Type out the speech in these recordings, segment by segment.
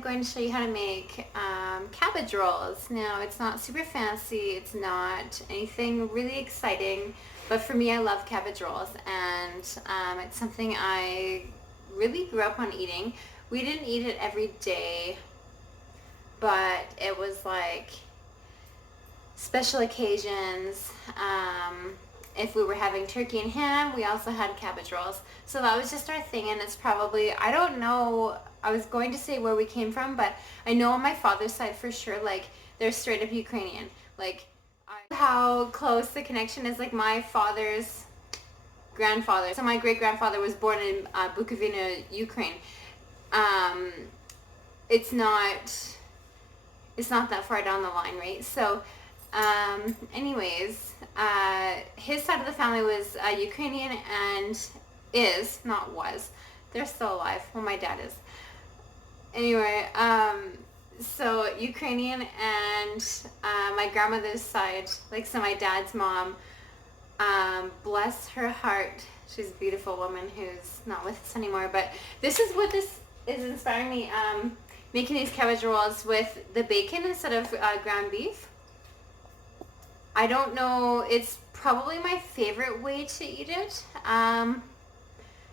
I'm going to show you how to make cabbage rolls. Now, it's not super fancy, it's not anything really exciting, but for me, I love cabbage rolls, and it's something I really grew up on eating. We didn't eat it every day, but it was like special occasions. If we were having turkey and ham, we also had cabbage rolls. So that was just our thing, and it's probably, I don't know, I was going to say where we came from, but I know on my father's side for sure, like, they're straight up Ukrainian. Like, how close the connection is, like, my father's grandfather. So my great-grandfather was born in Bukovina, Ukraine. It's not that far down the line, right? So anyways, his side of the family was Ukrainian and is, not was, they're still alive. Well, my dad is. Anyway, so Ukrainian, and my grandmother's side, like, so my dad's mom, bless her heart, she's a beautiful woman who's not with us anymore, but this is what this is inspiring me, making these cabbage rolls with the bacon instead of ground beef. I don't know, it's probably my favorite way to eat it.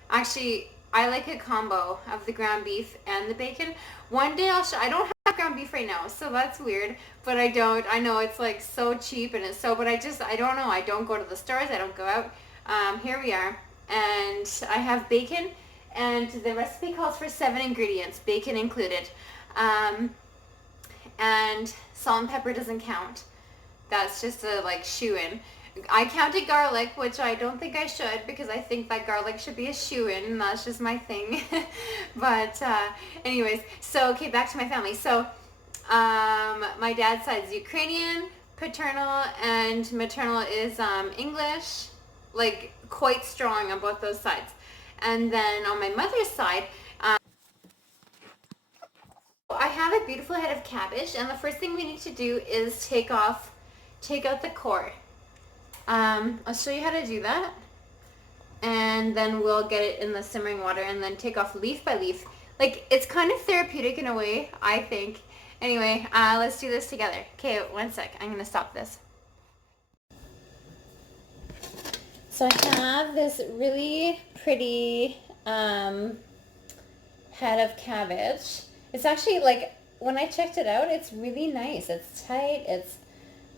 Actually, I like a combo of the ground beef and the bacon. One day I don't have ground beef right now, so that's weird, but I don't. I know it's like so cheap and it's so, but I don't know. I don't go to the stores, I don't go out. Here we are, and I have bacon, and the recipe calls for 7 ingredients, bacon included. And salt and pepper doesn't count. That's just a like shoo-in. I counted garlic, which I don't think I should, because I think that garlic should be a shoo-in, and that's just my thing. But anyways, so okay, back to my family. So my dad's side is Ukrainian, paternal and maternal is English, like quite strong on both those sides. And then on my mother's side, I have a beautiful head of cabbage, and the first thing we need to do is take out the core. I'll show you how to do that, and then we'll get it in the simmering water and then take off leaf by leaf. Like, it's kind of therapeutic in a way, I think. Anyway, let's do this together. Okay, one sec. I'm going to stop this. So I have this really pretty head of cabbage. It's actually, like, when I checked it out, it's really nice. It's tight.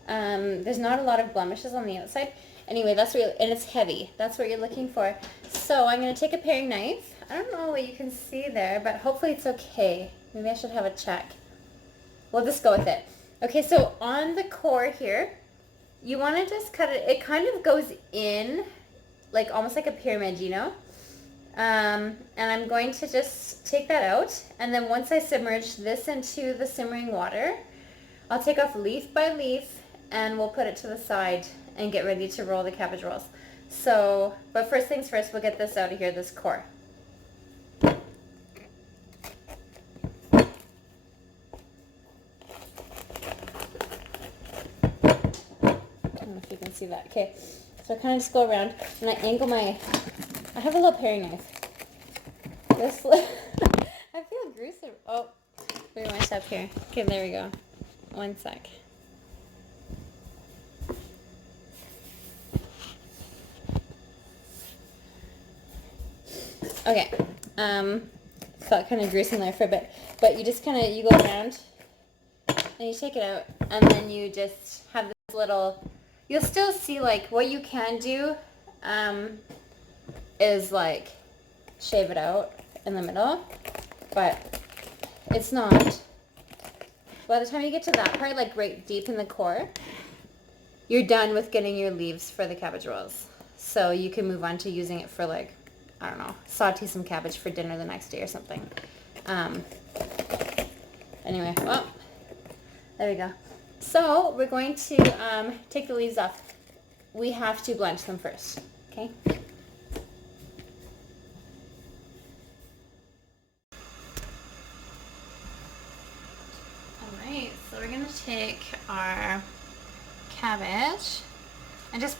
There's not a lot of blemishes on the outside. Anyway, and it's heavy. That's what you're looking for. So I'm going to take a paring knife. I don't know what you can see there, but hopefully it's okay. Maybe I should have a check. We'll just go with it. Okay, so on the core here, you want to just cut it. It kind of goes in, like almost like a pyramid, you know? And I'm going to just take that out. And then once I submerge this into the simmering water, I'll take off leaf by leaf, and we'll put it to the side and get ready to roll the cabbage rolls. So, but first things first, we'll get this out of here, this core. I don't know if you can see that. Okay, so I kind of just go around and I angle I have a little paring knife. This, I feel gruesome. Oh, wait, my step here. Okay, there we go. One sec. Okay, felt kind of gruesome there for a bit, but you just you go around and you take it out, and then you just have this little, you'll still see, like, what you can do is like shave it out in the middle, but it's not, by the time you get to that part, like right deep in the core, you're done with getting your leaves for the cabbage rolls. So you can move on to using it for, like, I don't know, saute some cabbage for dinner the next day or something. Anyway, well, there we go. So we're going to take the leaves off. We have to blanch them first, okay? Alright, so we're going to take our cabbage and just,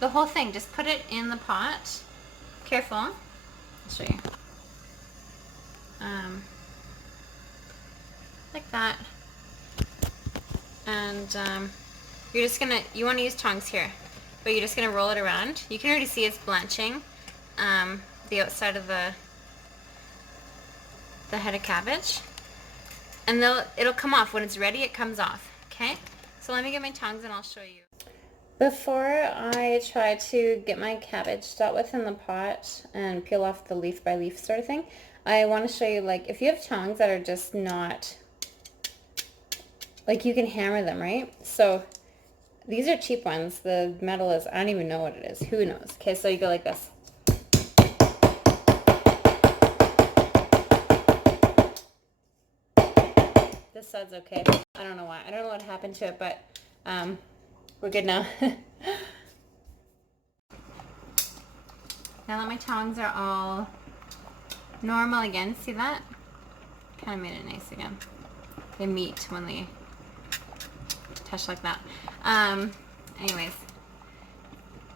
the whole thing, just put it in the pot. Careful. I'll show you. like that. And you're just gonna, you want to use tongs here, but you're just gonna roll it around. You can already see it's blanching the outside of the head of cabbage. And it'll come off. When it's ready, it comes off. Okay? So let me get my tongs and I'll show you. Before I try to get my cabbage dealt with in the pot and peel off the leaf by leaf sort of thing, I want to show you, like, if you have tongs that are just not, like, you can hammer them, right? So these are cheap ones. The metal is, I don't even know what it is. Who knows? Okay, so you go like this. This side's okay. I don't know why. I don't know what happened to it, but we're good now. Now that my tongs are all normal again, see that? Kind of made it nice again. They meet when they touch like that. Anyways,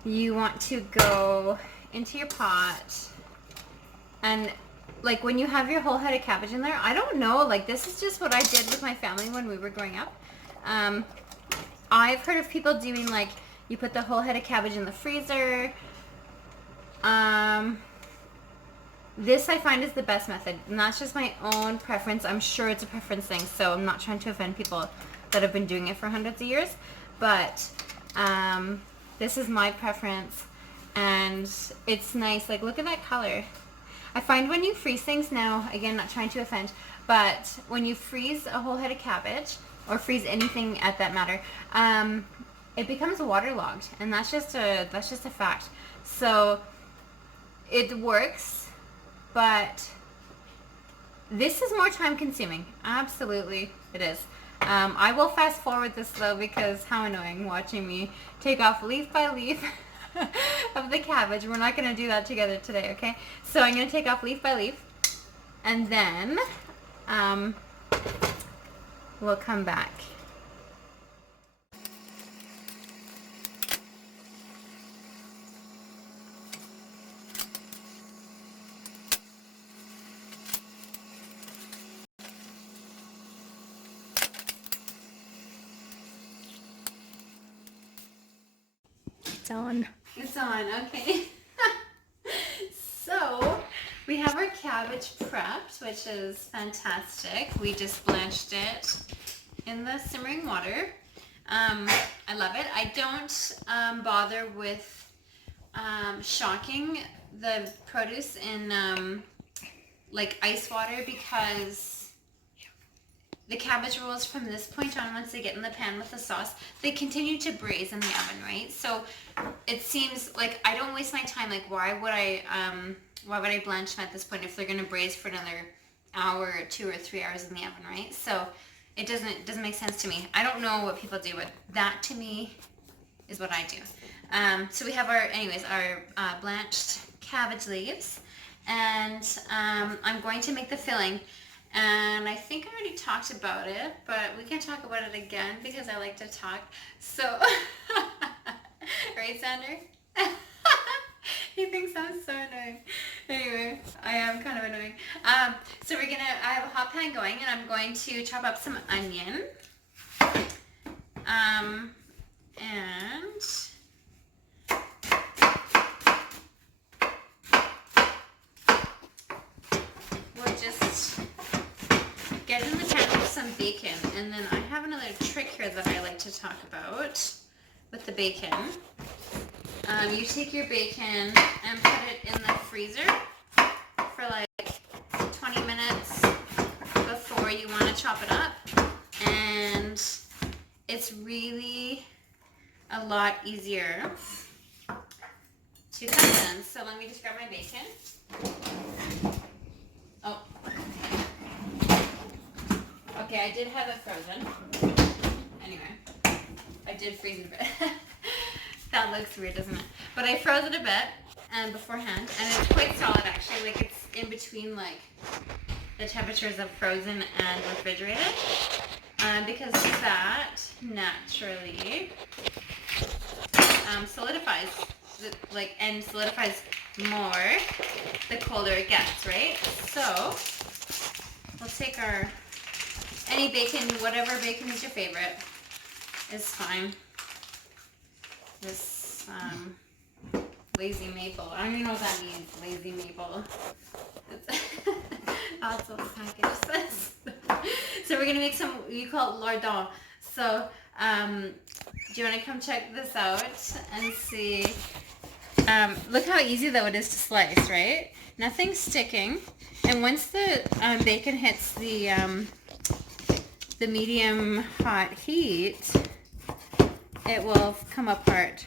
you want to go into your pot, and like when you have your whole head of cabbage in there, I don't know, like this is just what I did with my family when we were growing up. I've heard of people doing, like, you put the whole head of cabbage in the freezer. This I find is the best method, and that's just my own preference. I'm sure it's a preference thing, so I'm not trying to offend people that have been doing it for hundreds of years, but this is my preference, and it's nice. Like, look at that color. I find when you freeze things now, again, not trying to offend, but when you freeze a whole head of cabbage, or freeze anything at that matter, it becomes waterlogged, and that's just a fact. So it works, but this is more time consuming. Absolutely it is. I will fast forward this though, because how annoying watching me take off leaf by leaf of the cabbage. We're not going to do that together today, okay? So I'm going to take off leaf by leaf, and then we'll come back. It's on. It's on, okay. So we have our cabbage prepped, which is fantastic. We just blanched it in the simmering water. I love it. I don't bother with shocking the produce in like ice water, because the cabbage rolls from this point on, once they get in the pan with the sauce, they continue to braise in the oven, right? So it seems like I don't waste my time. Like, why would I blanch them at this point if they're gonna braise for another hour or 2 or 3 hours in the oven, right? So it doesn't make sense to me. I don't know what people do, but that to me is what I do. So we have our blanched cabbage leaves, and I'm going to make the filling. And I think I already talked about it, but we can talk about it again because I like to talk. So, right, Sander? He thinks I'm so annoying. Anyway, I am kind of annoying. So I have a hot pan going, and I'm going to chop up some onion. And we'll just get in the pan with some bacon. And then I have another trick here that I like to talk about with the bacon. You take your bacon and put it in the freezer for like 20 minutes before you want to chop it up. And it's really a lot easier to cut then. So let me just grab my bacon. Oh. Okay, I did have it frozen. Anyway, I did freeze it a bit. That looks weird, doesn't it? But I froze it a bit beforehand, and it's quite solid actually. Like, it's in between like the temperatures of frozen and refrigerated, because that naturally solidifies, and solidifies more the colder it gets, right? So we'll take our Any bacon, whatever bacon is your favorite is fine. This lazy maple. I don't even know what that means, lazy maple. That's what the package says. So we're gonna make some, you call it lardon. So do you want to come check this out and see? Look how easy though it is to slice, right? Nothing's sticking. And once the bacon hits the medium hot heat, it will come apart.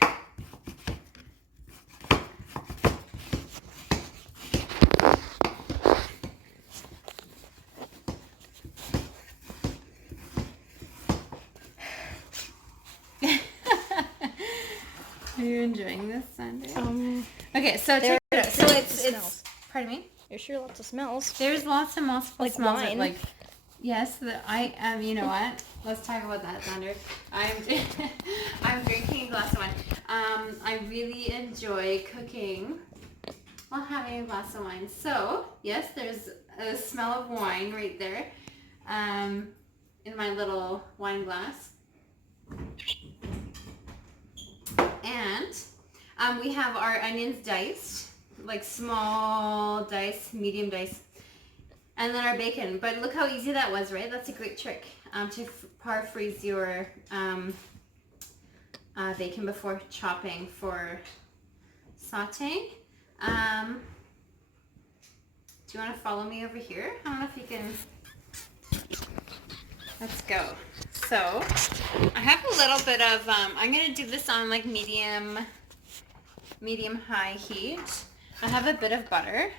Are you enjoying this, Sandra? Okay, so check it out. So it's pardon me? There's sure lots of smells. There's lots of multiple Like smells. wine. Like, yes, I am. You know what? Let's talk about that, Sandra. I'm drinking a glass of wine. I really enjoy cooking while having a glass of wine. So yes, there's a smell of wine right there, in my little wine glass. And we have our onions diced, like small dice, medium dice, and then our bacon. But look how easy that was, right? That's a great trick to par freeze your bacon before chopping for sauteing. Do you want to follow me over here? I don't know if you can. Let's go. So I have a little bit of, I'm going to do this on like medium high heat. I have a bit of butter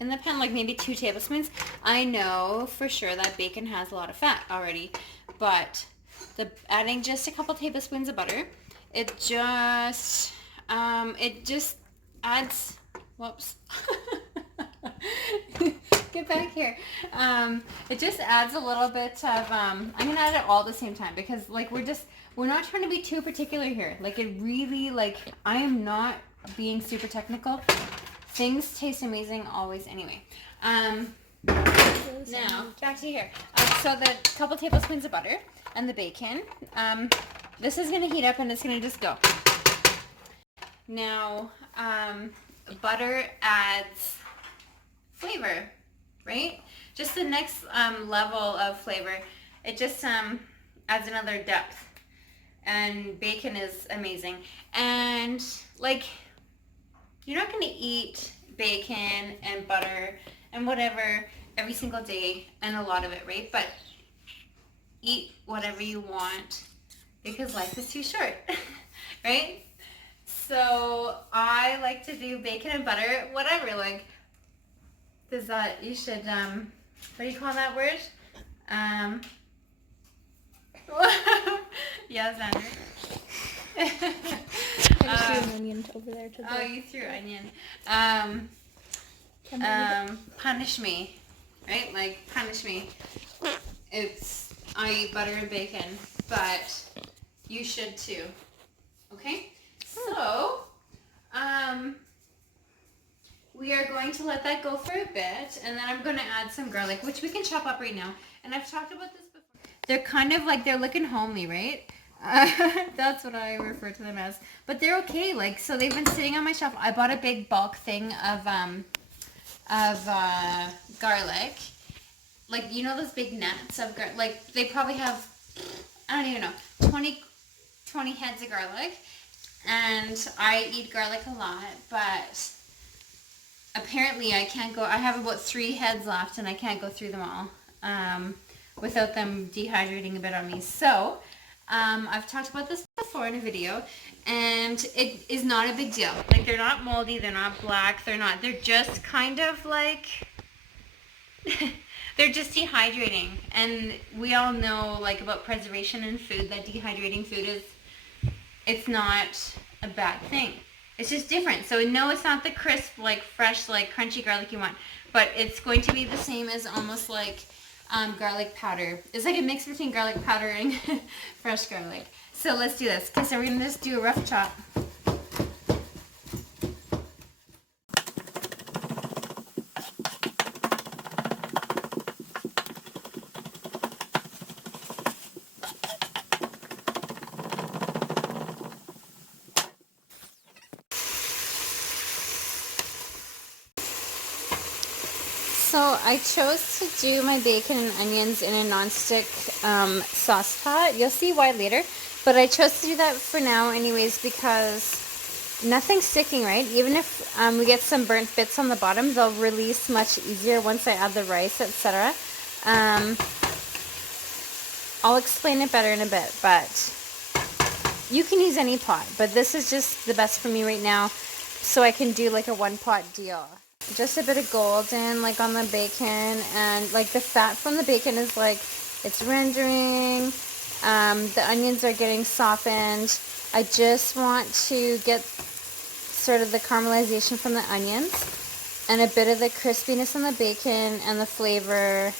in the pan, like maybe 2 tablespoons. I know for sure that bacon has a lot of fat already, but adding just a couple tablespoons of butter, it just adds, whoops. Get back here. It just adds a little bit of, I'm going to add it all at the same time because like we're not trying to be too particular here. Like it really, like I am not being super technical. Things taste amazing always anyway. Now, back to here. So the couple tablespoons of butter and the bacon. This is going to heat up and it's going to just go. Now, butter adds flavor, right? Just the next level of flavor. It just adds another depth. And bacon is amazing. And like, you're not going to eat bacon and butter and whatever every single day and a lot of it, right? But eat whatever you want because life is too short, right? So I like to do bacon and butter, whatever, like, does that, you should, what do you call that word? Yeah, Xander. I just threw an onion over there to the... Oh, you threw onion. Punish me, right? Like, punish me. I eat butter and bacon, but you should too. Okay? So, we are going to let that go for a bit, and then I'm going to add some garlic, which we can chop up right now. And I've talked about this before. They're kind of like, they're looking homely, right? That's what I refer to them as. But they're okay. Like, so they've been sitting on my shelf. I bought a big bulk thing of garlic. Like, you know those big nets of garlic? Like, they probably have, I don't even know, 20 heads of garlic. And I eat garlic a lot, but apparently I can't go, I have about 3 heads left and I can't go through them all without them dehydrating a bit on me. So, I've talked about this before in a video, and it is not a big deal. Like, they're not moldy, they're not black, they're just kind of like, they're just dehydrating. And we all know, like, about preservation in food, that dehydrating food it's not a bad thing. It's just different. So no, it's not the crisp, like fresh, like crunchy garlic you want, but it's going to be the same as almost like garlic powder. It's like a mix between garlic powder and fresh garlic. So let's do this. Okay, so we're gonna just do a rough chop. So I chose to do my bacon and onions in a nonstick sauce pot. You'll see why later. But I chose to do that for now anyways because nothing's sticking, right? Even if we get some burnt bits on the bottom, they'll release much easier once I add the rice, etc. I'll explain it better in a bit, but you can use any pot. But this is just the best for me right now, so I can do like a one-pot deal. Just a bit of golden like on the bacon, and like the fat from the bacon is like it's rendering. The onions are getting softened. I just want to get sort of the caramelization from the onions and a bit of the crispiness on the bacon and the flavor.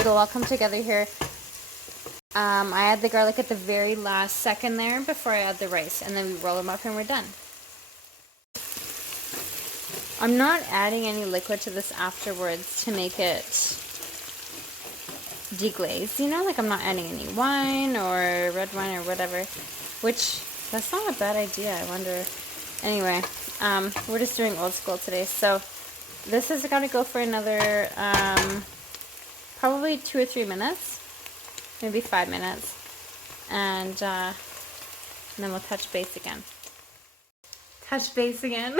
It'll all come together here. I add the garlic at the very last second there before I add the rice, and then we roll them up and we're done. I'm not adding any liquid to this afterwards to make it deglaze, you know, like I'm not adding any wine or red wine or whatever, which that's not a bad idea, I wonder. Anyway, we're just doing old school today, so this has got to go for another probably 2 or 3 minutes, maybe 5 minutes, and then we'll touch base again. Touch base again.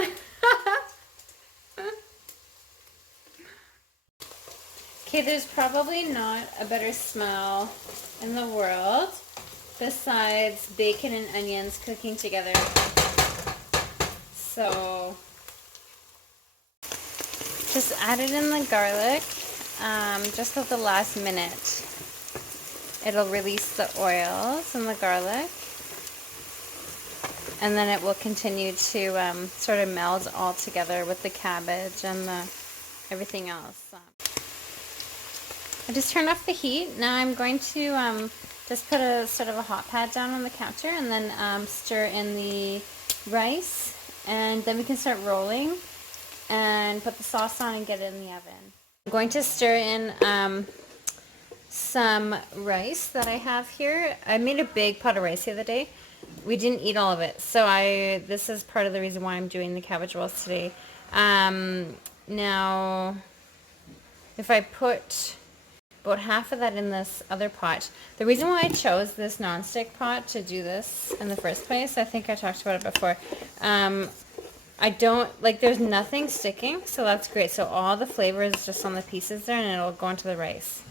Okay, there's probably not a better smell in the world besides bacon and onions cooking together. So just added in the garlic just at the last minute. It'll release the oils in the garlic, and then it will continue to sort of meld all together with the cabbage and everything else. I just turned off the heat. Now I'm going to just put a sort of a hot pad down on the counter and then stir in the rice, and then we can start rolling and put the sauce on and get it in the oven. I'm going to stir in some rice that I have here. I made a big pot of rice the other day. We didn't eat all of it, so this is part of the reason why I'm doing the cabbage rolls today. Now, if I put about half of that in this other pot. The reason why I chose this nonstick pot to do this in the first place, I think I talked about it before. I don't, like, there's nothing sticking, so that's great. So all the flavor is just on the pieces there, and it'll go into the rice.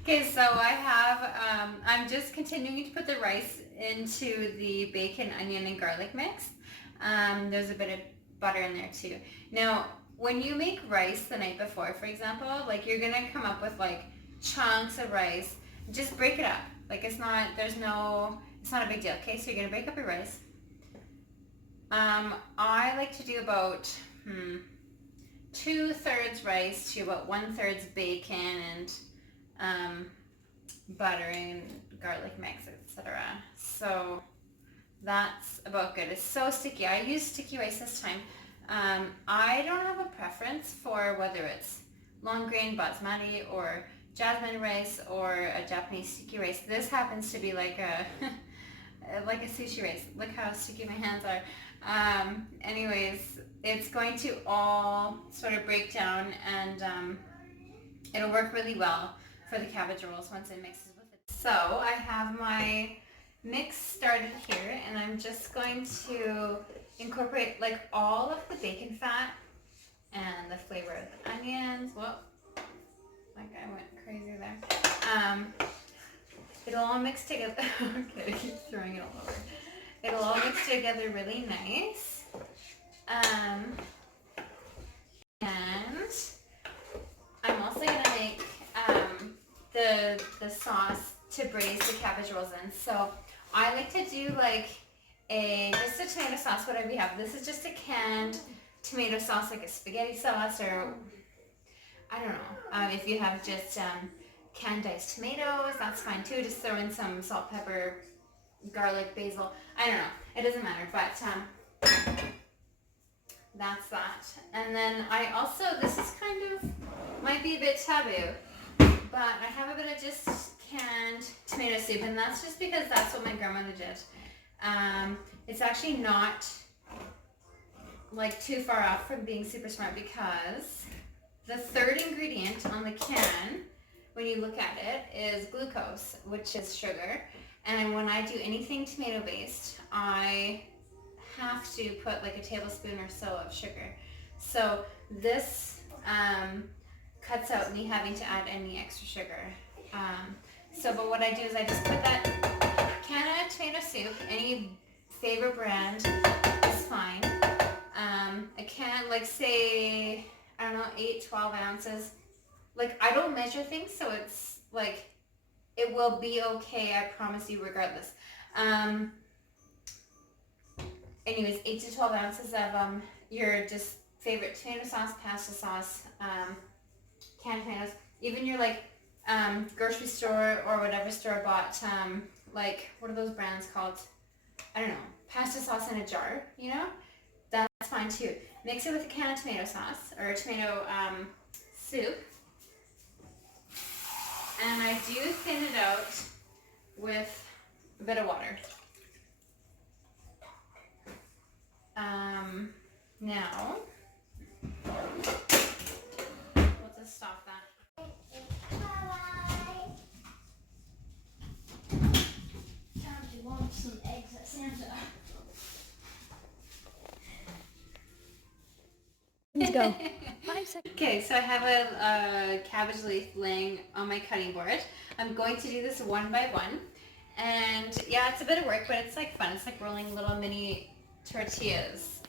Okay, so I have, I'm just continuing to put the rice into the bacon, onion, and garlic mix. There's a bit of butter in there too. Now, when you make rice the night before, for example, like you're gonna come up with like chunks of rice. Just break it up. Like it's not a big deal. Okay, so you're gonna break up your rice. I like to do about 2/3 rice to about 1/3 bacon and butter and garlic mix, etc. So that's about good. It's so sticky. I use sticky rice this time. I don't have a preference for whether it's long grain basmati or jasmine rice or a Japanese sticky rice. This happens to be like a like a sushi rice. Look how sticky my hands are. Anyways, it's going to all sort of break down, and it'll work really well for the cabbage rolls once it mixes with it. So I have my mix started here, and I'm just going to incorporate like all of the bacon fat and the flavor of the onions. Whoa, like I went crazy there. It'll all mix together. Okay, I keep throwing it all over. It'll all mix together really nice. And I'm also gonna make the sauce to braise the cabbage rolls in. So I like to do like just a tomato sauce, whatever you have. This is just a canned tomato sauce, like a spaghetti sauce, or I don't know. If you have just canned diced tomatoes, that's fine too. Just throw in some salt, pepper, garlic, basil. I don't know. It doesn't matter, but that's that. And then I also, this is kind of, might be a bit taboo, but I have a bit of just canned tomato soup, and that's just because that's what my grandmother did. It's actually not like too far off from being super smart because the third ingredient on the can, when you look at it, is glucose, which is sugar. And when I do anything tomato based, I have to put like a tablespoon or so of sugar. So this cuts out me having to add any extra sugar. But what I do is I just put that can of tomato soup, any favorite brand is fine. A can, like say, I don't know, 8, 12 ounces. Like I don't measure things, so it's like, it will be okay, I promise you, regardless. Anyways, 8 to 12 ounces of your just favorite tomato sauce, pasta sauce, canned tomatoes, even your like grocery store or whatever store bought, like what are those brands called? I don't know, pasta sauce in a jar, you know? That's fine too. Mix it with a can of tomato sauce or tomato soup. And I do thin it out with a bit of water. Now, we'll just stop that. Time to launch some eggs at Santa. Let's go. 5 seconds. Okay, so I have a cabbage leaf laying on my cutting board. I'm going to do this one by one. And yeah, it's a bit of work, but it's like fun. It's like rolling little mini tortillas.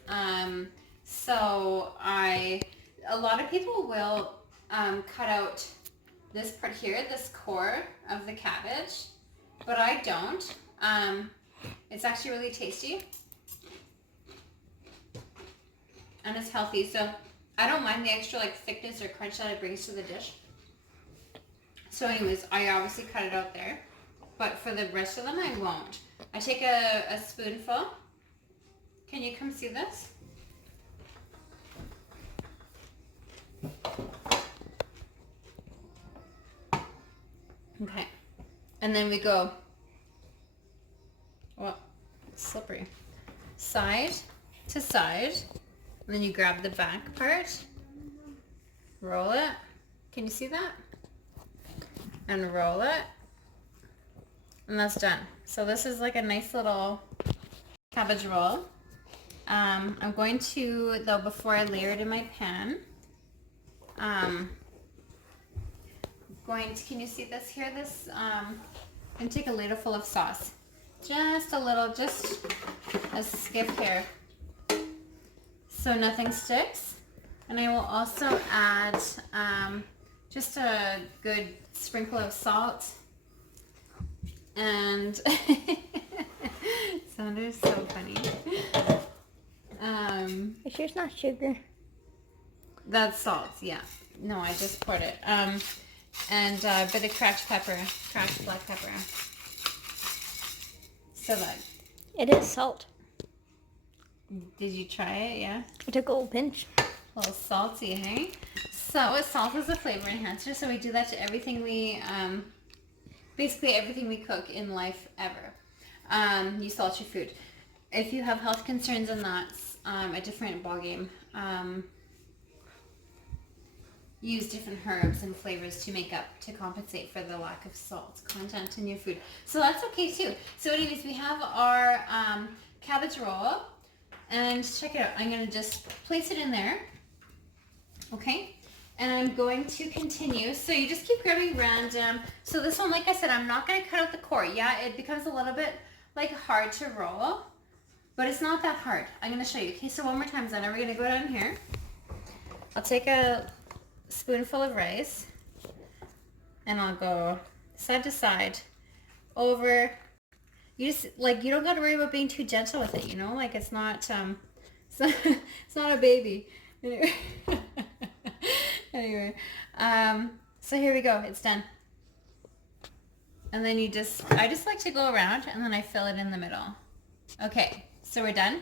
A lot of people will cut out this part here, this core of the cabbage, but I don't. It's actually really tasty and it's healthy, so I don't mind the extra like thickness or crunch that it brings to the dish. So anyways, I obviously cut it out there, but for the rest of them I won't. I take a spoonful. Can you come see this? Okay. And then we go, well, it's slippery. Side to side. And then you grab the back part, roll it. Can you see that? And roll it. And that's done. So this is like a nice little cabbage roll. I'm going to, though, before I layer it in my pan, can you see this here? I'm going to take a ladle full of sauce. Just a little, just a skip here. So nothing sticks. And I will also add just a good sprinkle of salt. And Sandra's so funny. You sure it's not sugar? That's salt, yeah. No, I just poured it. And a bit of cracked pepper, cracked black pepper. So that. It is salt. Did you try it? Yeah. I took a little pinch. A little salty, hey? So salt is a flavor enhancer, so we do that to everything we, basically everything we cook in life ever. You salt your food. If you have health concerns, and that's a different ballgame. Use different herbs and flavors to compensate for the lack of salt content in your food. So that's okay too. So anyways, we have our cabbage roll, and check it out. I'm going to just place it in there. Okay. And I'm going to continue. So you just keep grabbing random. So this one, like I said, I'm not going to cut out the core. Yeah, it becomes a little bit like hard to roll, but it's not that hard. I'm going to show you. Okay, so one more time, Zen. We're going to go down here. I'll take a spoonful of rice and I'll go side to side over. You just, like, you don't got to worry about being too gentle with it, you know? Like, it's not it's not a baby. Anyway, so here we go. It's done. And then I just like to go around and then I fill it in the middle. Okay, so we're done.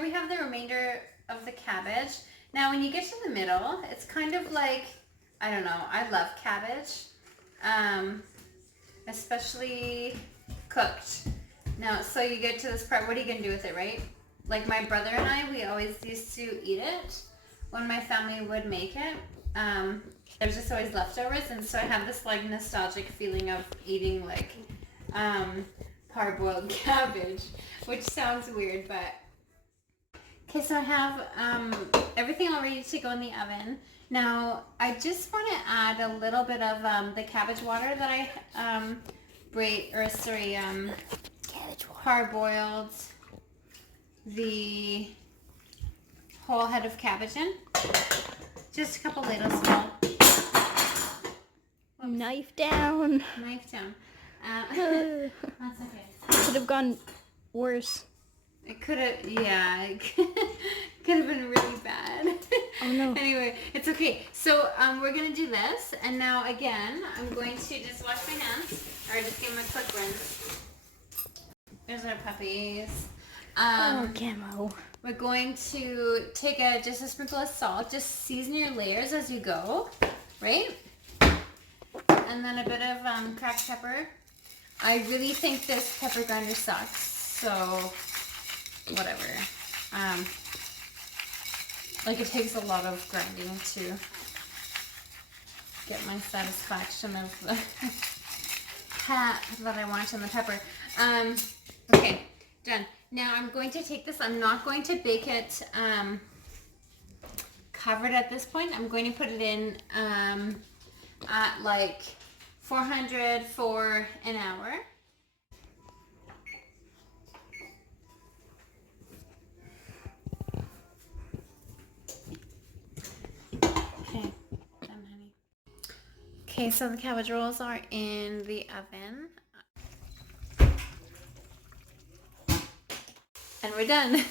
We have the remainder of the cabbage, Now when you get to the middle, it's kind of like, I don't know, I love cabbage, especially cooked. Now, so you get to this part, what are you going to do with it, right? Like my brother and I, we always used to eat it when my family would make it. There's just always leftovers, and so I have this like nostalgic feeling of eating like parboiled cabbage, which sounds weird, but okay. So I have everything all ready to go in the oven. Now I just want to add a little bit of the cabbage water that I parboiled the whole head of cabbage in. Just a couple little small. Knife down. Knife down. That's okay. Could have gone worse. It could have, yeah, it could have been really bad. Oh no. Anyway, it's okay. So we're going to do this. And now again, I'm going to just wash my hands. Or just give them a quick rinse. There's our puppies. Oh, camo. We're going to take just a sprinkle of salt. Just season your layers as you go, right? And then a bit of cracked pepper. I really think this pepper grinder sucks, so whatever. Like it takes a lot of grinding to get my satisfaction of the pat that I want in the pepper. Okay, done. Now I'm going to take this. I'm not going to bake it covered at this point. I'm going to put it in at like 400 for an hour. Okay, done, honey. Okay, so the cabbage rolls are in the oven. And we're done.